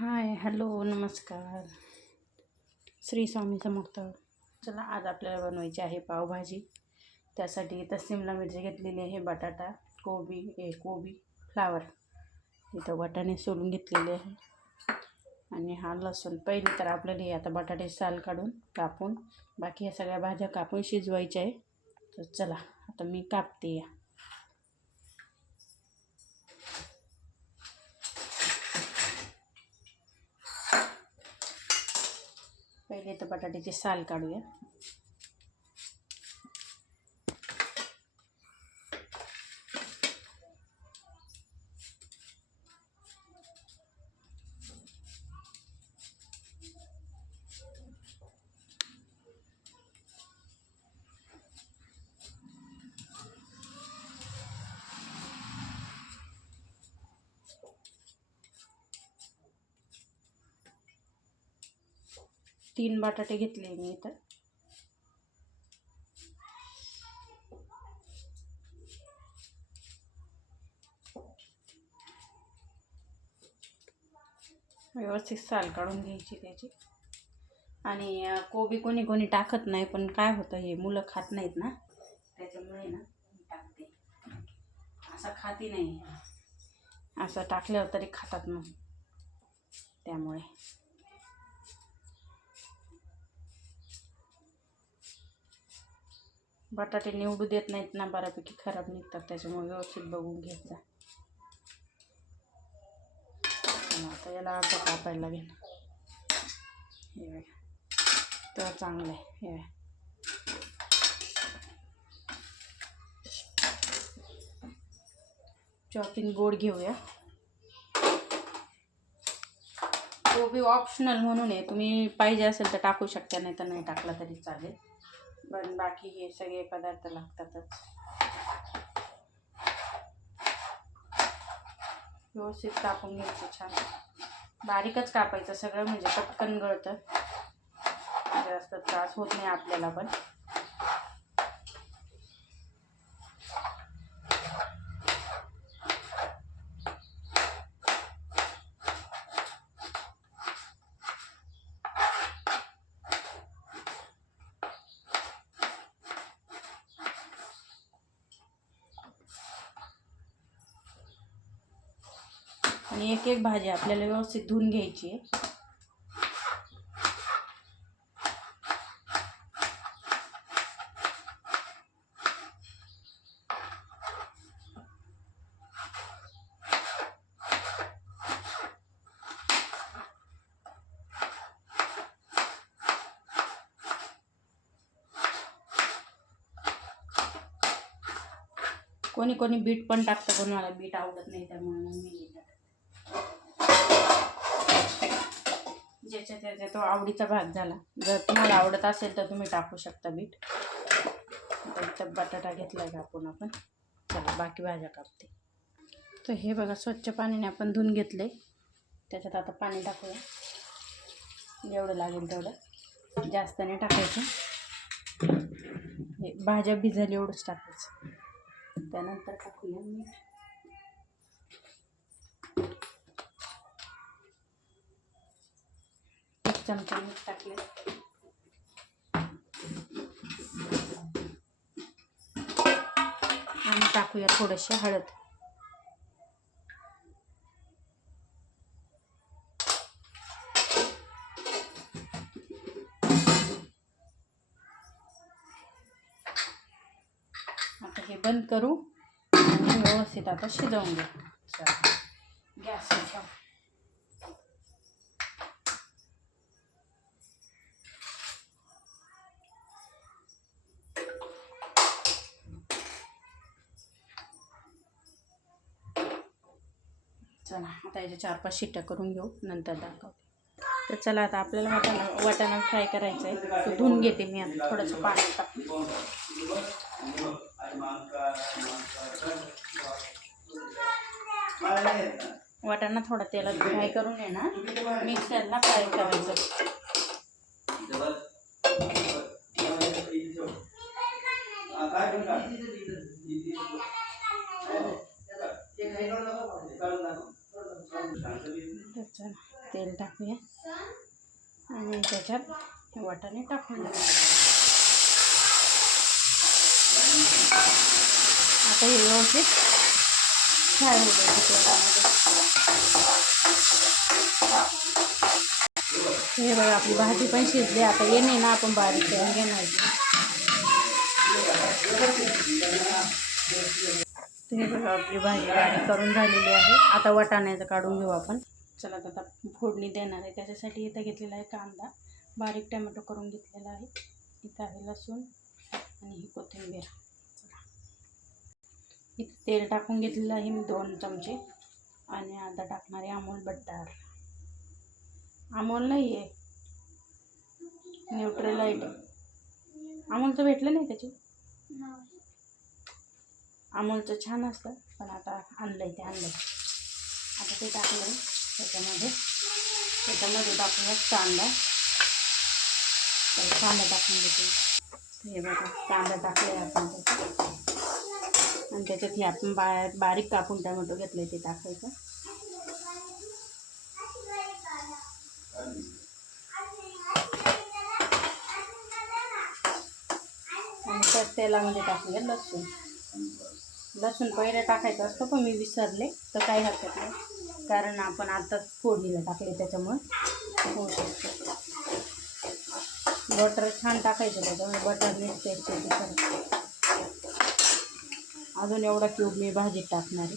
Hi hello नमस्कार. श्री स्वामी समर्थ. चला आज आपल्याला बनवायची आहे पावभाजी. त्यासाठी इथं सिमला मिरची घेतलेली आहे बटाटा कोबी ए कोबी फ्लावर. इथं वाटाणे सोलून घेतलेले आहे. आणि हा लसूण. पहिले तर आपल्याला हे आता बटाटे साल काढून कापून बाकी या सगळ्या भाज्या कापून शिजवायच्या आहे. तर चला आता मी कापते या. पहिले तर बटाट्याची साल काढूया. तीन बटाटे घेतले मी इथं. व्यवस्थित साल काढून घ्यायची त्याची. आणि कोबी कोणी कोणी टाकत नाही पण काय होतं हे मुलं खात नाहीत ना त्याच्यामुळे ना टाकते. असं खाती नाही. असं टाकल्यावर तरी खातात मग त्यामुळे. बटाटे निवडू देत नाहीत ना बऱ्यापैकी खराब निघतात त्याच्यामुळे व्यवस्थित बघून घ्यायचा चला, आता याला अर्धा कापायला लागेल. हे बघा तर चांगलं आहे हे बघा. चॉपिंग बोर्ड घेऊया. कोबी ऑप्शनल म्हणून आहे तुम्ही पाहिजे असेल तर टाकू शकता नाही तर नाही टाकला तरी चालेल. पण बाकी हे सगळे पदार्थ लागतातच. व्यवस्थित कापून घ्यायचं छान. बारीकच कापायचं सगळं म्हणजे पटकन गळतं. जास्त त्रास होत नाही आपल्याला पण. आणि एक एक भाजी आपल्याला व्यवस्थित धुवून घ्यायची आहे. कोणी कोणी बीट पण टाकतं कोणाला बीट आवडत नाही त्यामुळे मग मी ज्याच्या त्याच्या तो आवडीचा भाग झाला. जर तुम्हाला आवडत असेल तर तुम्ही टाकू शकता बीट आता बटाटा घेतला का आपण. आपण चला बाकी भाज्या कापते. तर हे बघा स्वच्छ पाण्याने आपण धुवून घेतले त्याच्यात आता पाणी टाकूया. जेवढं लागेल तेवढं. जास्त नाही टाकायचं. हे भाज्या भिजल एवढंच टाकायचं. त्यानंतर टाकूया मीठ. चमचा मीठ टाकले. आणि टाकूया थोडेसे हळद. आता हे बंद करू आणि व्यवस्थित आता शिजवून घेऊ. गॅस चला आता याच्या चार पाच शिट्ट्या करून घेऊ नंतर दाखवते. तर चला आता आपल्याला वाटाणा वाटाणा फ्राय करायचा आहे तो धुवून घेते मी आता थोडंसं पाणी वाटाणा थोडा तेलात फ्राय करून येणार ना. मिक्सरला फ्राय करायचं. तेल त्याच्यात वाटाणे टाकून आता हे व्यवस्थित हे बघा, आपली भाजी पण शिजली. आता ये ना आपण बारीक करून घेणार. हे बघा आपली भाजी गाडी करून झालेली आहे. आता वाटाण्याचं काढून घेऊ आपण. चला आता फोडणी देणार आहे. त्याच्यासाठी इथं घेतलेला आहे कांदा. बारीक टमॅटो करून घेतलेला आहे. इथं आहे लसूण आणि ही कोथिंबीर. इथं तेल टाकून घेतलेलं आहे मी दोन चमचे. आणि आता टाकणार आहे अमूल बट्टार अमोल नाही आहे. न्यूट्रलाइट. अमोलचं भेटलं नाही त्याची? अमोलचं छान असतं पण आता आणलं आहे ते आणलं आता ते टाकलं आहे त्याच्यामध्ये त्याच्यामध्ये टाकूया कांदा. तर कांदा टाकून देते. हे बघा कांदा टाकले आपण त्याच्यात. आणि त्याच्यात हे आपण बा बारीक कापून टमॅटो घेतलं आहे ते टाकायचं. आणि तर तेलामध्ये टाकूया लसूण. लसूण पहिले टाकायचं असतं पण मी विसरले तर काही हरकत नाही. कारण आपण आत्ताच फोडणीला टाकले त्याच्यामुळे. होऊ शकतो बटर छान टाकायचं त्याच्यामुळे बटर नीट टेस्ट येते अजून एवढा क्यूब मी भाजीत टाकणार आहे.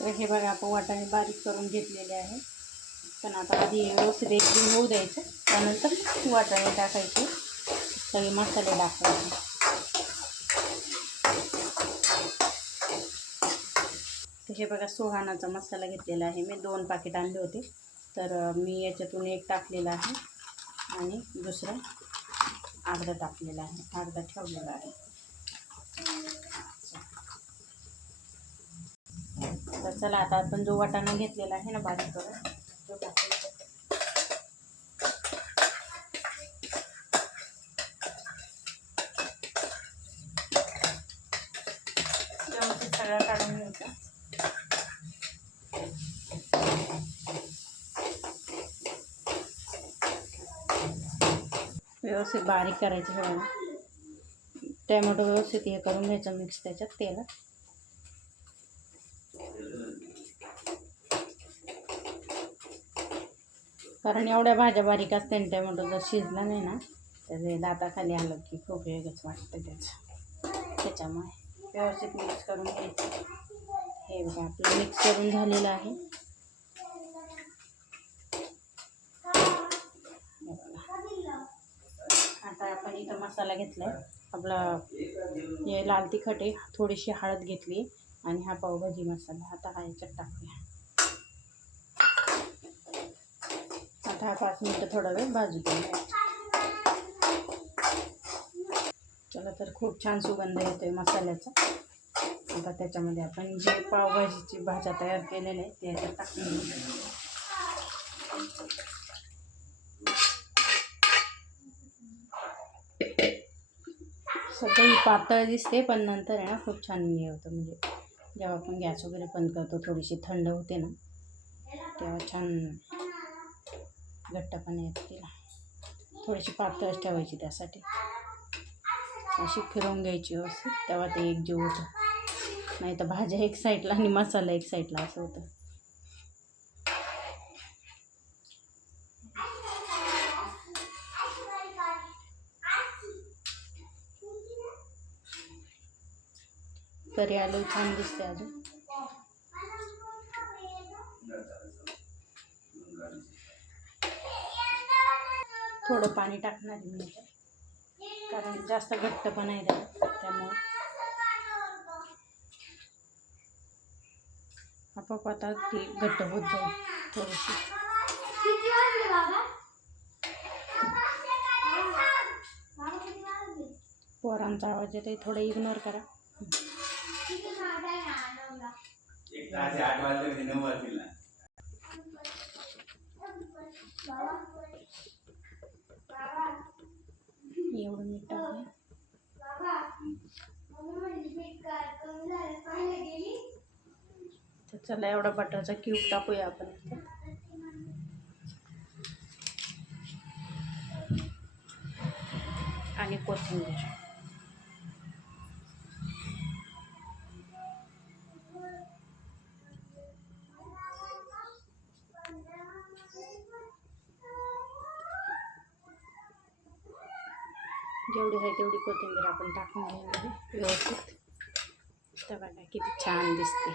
तर हे बघा आपण वाटाणे बारीक करून घेतलेले आहे. पण आता आधी व्यवस्थित एकदम होऊ द्यायचं. त्यानंतर वाटाणे टाकायचे. सगळे मसाले टाकायचे. तर हे बघा सुहानाचा मसाला घेतलेला आहे मी. दोन पाकिट आणले होते. तर मी याच्यातून एक टाकलेला आहे आणि दुसरं अर्धा टाकलेला आहे. अर्धा ठेवलेला आहे. तर चला आता आपण जो वाटाणा घेतलेला आहे ना बारीक करून तो सगळं काढून घ्यायचं व्यवस्थित बारीक करायचं सगळं टॅमॅटो व्यवस्थित हे करून घ्यायचं मिक्स त्याच्यात तेलात. कारण एवढ्या भाज्या बारीक असते आणि टॅमॅटो जर शिजला नाही ना तर दाताखाली आलं की खूप वेगळंच वाटतं त्याचं. त्याच्यामुळे व्यवस्थित मिक्स करून घ्यायचं. हे बघा आपलं मिक्स करून झालेलं आहे. आता आपण इथं मसाला घेतला आहे आपला हे लाल तिखट आहे थोडीशी हळद घेतली आणि हा पावभाजी मसाला. आता हा याच्यात टाकूया आता हा पाच मिनटं थोडा वेळ भाजू द्या चला तर खूप छान सुगंध येतो आहे मसाल्याचा. आता त्याच्यामध्ये आपण जे पावभाजीची भाज्या तयार केलेल्या आहे ते याच्यात टाकून सध्या ही पातळ दिसते पण नंतर आहे ना खूप छान हे होतं. म्हणजे जेव्हा आपण गॅस वगैरे बंद करतो थोडीशी थंड होते ना तेव्हा छान घट्टपणा येतं तिला. थोडीशी पातळच ठेवायची त्यासाठी. अशी फिरवून घ्यायची व्यवस्थित. तेव्हा ते एकजीव होतं. नाही तर भाज्या एक साईडला आणि मसाला एक साईडला असं होतं. तरी आलं छान दिसते अजून. थोडं पाणी टाकणार मी कारण जास्त घट्ट पण आहे त्यामुळं. आपोआप आता ती घट्ट होत जाईल थोडीशी. पोरांचा आवाज येतो थोडं इग्नोर करा. एक आठ वाजले नऊ वाजतील ना एवढं मीठ टाकूया तर चला एवढा बटरचा क्यूब टाकूया आपण आणि कोथिंबीर. जेवढी आहे तेवढी कोथिंबीर आपण टाकून व्यवस्थित. तर किती छान दिसते.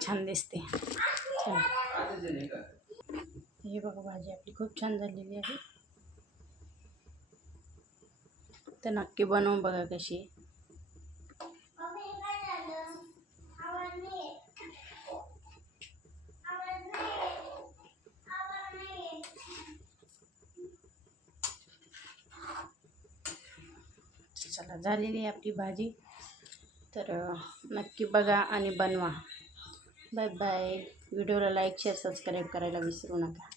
छान दिसते. हे बघा, भाजी छान झालेली नक्की बनवून बघा कशी चला झालेली आहे आपली भाजी. तर नक्की बघा आणि बनवा. Bye bye. व्हिडिओला लाईक शेअर सबस्क्राईब करायला विसरू नका.